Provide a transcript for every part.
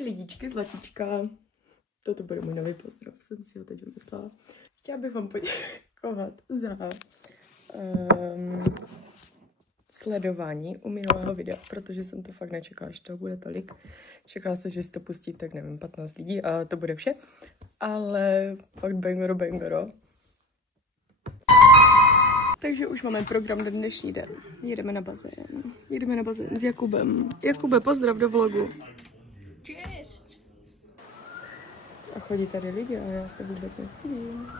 Lidičky, zlatíčka. Toto bude můj nový pozdrav, jsem si ho teď vymyslela. Chtěla bych vám poděkovat za sledování u minulého videa, protože jsem to fakt nečekala, že to bude tolik. Čekala jsem, že si to pustí, tak nevím, 15 lidí a to bude vše. Ale fakt bangoro. Takže už máme program na dnešní den. Jedeme na bazén s Jakubem. Jakube, pozdrav do vlogu. A chodí tady lidi a já se vůbec nestydím.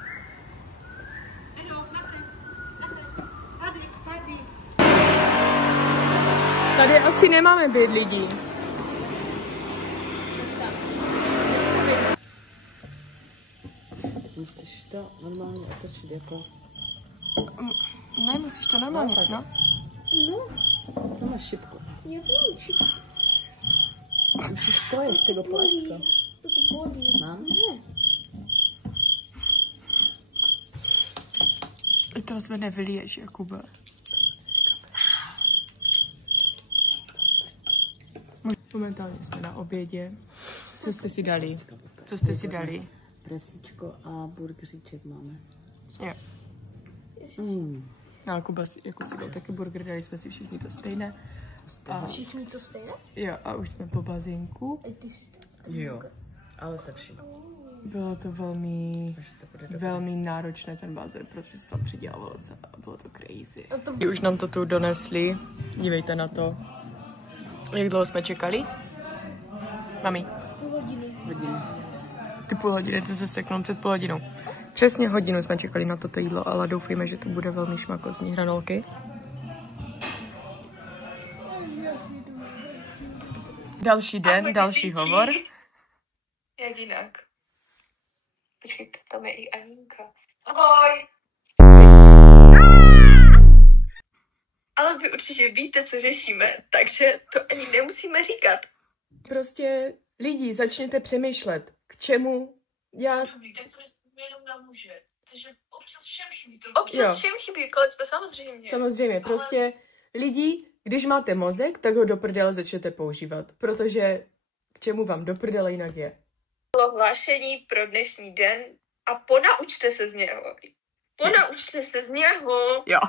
Tady asi nemáme být lidí. Musíš to normálně otočit jako... Ne, musíš to normálně, no. No, to máš šipku. Já to mám šipku. Musíš poješ tego placka. Mám? I to jsme nevyliješ, Jakube. Momentálně jsme na obědě. Co jste si dali? Prasičko a burgeříček máme. Jo. No, Jakub si dal taky burger, dali jsme si všichni to stejné. Všichni to stejné? Jo, a už jsme po bazénku. Jo, ale starší. Bylo to velmi náročné ten bazén, protože se tam přidělávalo a bylo to crazy. Už nám to tu donesli, dívejte na to. Jak dlouho jsme čekali? Mami? Půl hodiny. Ty půl hodiny, to se seknou před půl hodinou. Přesně hodinu jsme čekali na toto jídlo, ale doufujeme, že to bude velmi šmakostní hranolky. Další den, další hovor. Jak jinak? Počkejte, tam je i Aninka. Ahoj! Ale vy určitě víte, co řešíme, takže to ani nemusíme říkat. Prostě lidi, začněte přemýšlet, k čemu já... Jenom na muže, takže občas všem chybí to. Občas všem chybí, kolecpe, samozřejmě. Samozřejmě, prostě lidi, když máte mozek, tak ho do prdele začnete používat, protože k čemu vám do prdele jinak je. Hlášení pro dnešní den a ponaučte se z něho. Ponaučte se z něho. Jo.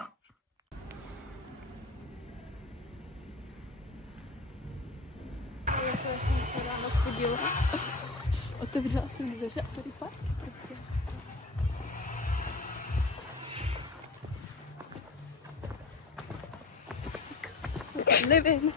Já jsem se ráno chodila. Otevřela jsem dveře a tady fakt prostě. Nevím.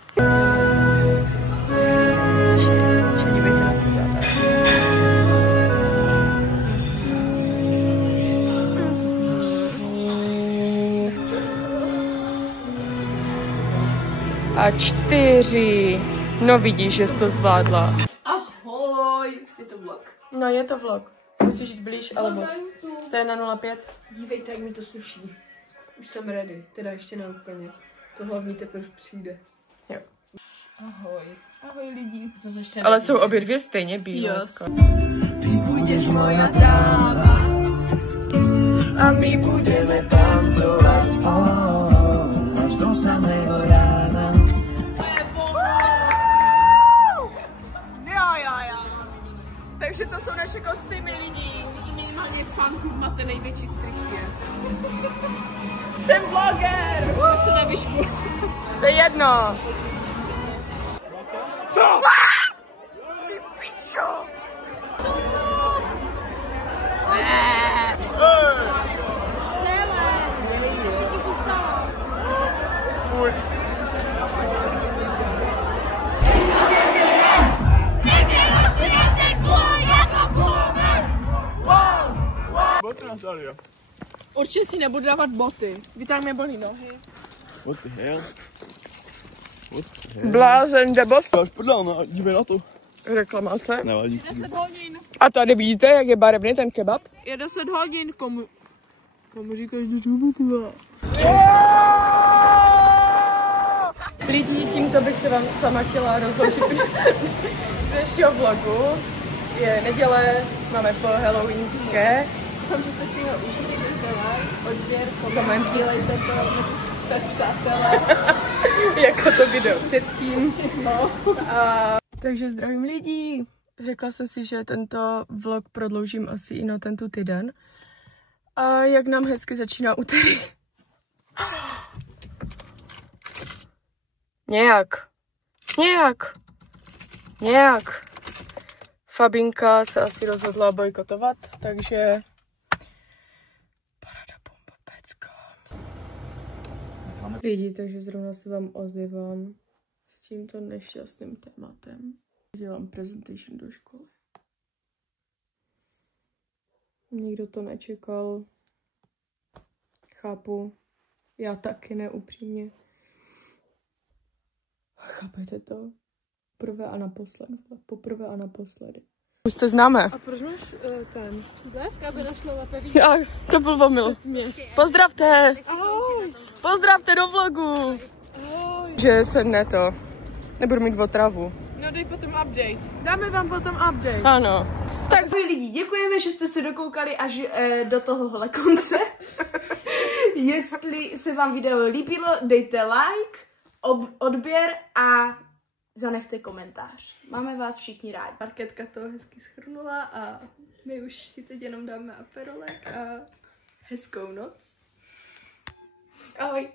A 4. No vidíš, že jsi to zvládla. Ahoj. Je to vlog? No je to vlog. Musíš jít blíž, alebo to je na 0,5. Dívejte, jak mi to sluší. Už jsem ready, teda ještě ne úplně. To hlavní teprve přijde. Jo. Ahoj. Ahoj lidi. Ale jsou obě dvě stejně bílé. Ty budeš moja tráva a my budeme tancovat až do samého rána. Takže to jsou naše kostýmy lidí. Minimálně fanku máte největší stresě. Jsem vloger! Já se na výšku. To je jedno. Ty pičo! Celé. Všichni zůstalo. Furt. Určitě si nebudu dávat boty. Víte, mě bolí nohy. What the hell? What the hell? Blázen debot. Až podle, dívej na to. Reklamace. Nevadí. 10 hodin. A tady vidíte, jak je barevný ten kebab? Je 10 hodin. Komu říkáš do zubu, tyva? Lidi, tímto bych se vám s váma chtěla rozloučit dnešního vlogu. je neděle, máme po halloweenské. Doufám, že jste si ho užili, dejte like, odběr, Koment. sdílejte to mezi své přátelé. Jako to video předtím. No. Takže zdravím lidí. Řekla jsem si, že tento vlog prodloužím asi i na tento týden. A jak nám hezky začíná úterý. Nějak. Fabinka se asi rozhodla bojkotovat, takže paráda bomba pecka. Lidi, takže zrovna se vám ozývám s tímto nešťastným tématem. Dělám presentation do školy. Nikdo to nečekal. Chápu. Já taky ne, upřímně. Chápete to? Poprvé a naposledy. Už to známe. A proč máš ten blesk, aby došlo lépe vidět? Já, to byl omyl. Pozdravte! Ahoj! Pozdravte do vlogu! Ahoj! Že sedne to. Nebudu mít otravu. No dej potom update. Dáme vám potom update. Ano. Tak lidi, děkujeme, že jste se dokoukali až do tohohle konce. Jestli se vám video líbilo, dejte like, odběr a zanechte komentář. Máme vás všichni rádi. Marketka to hezky shrnula a my už si teď jenom dáme aperolek a hezkou noc. Ahoj.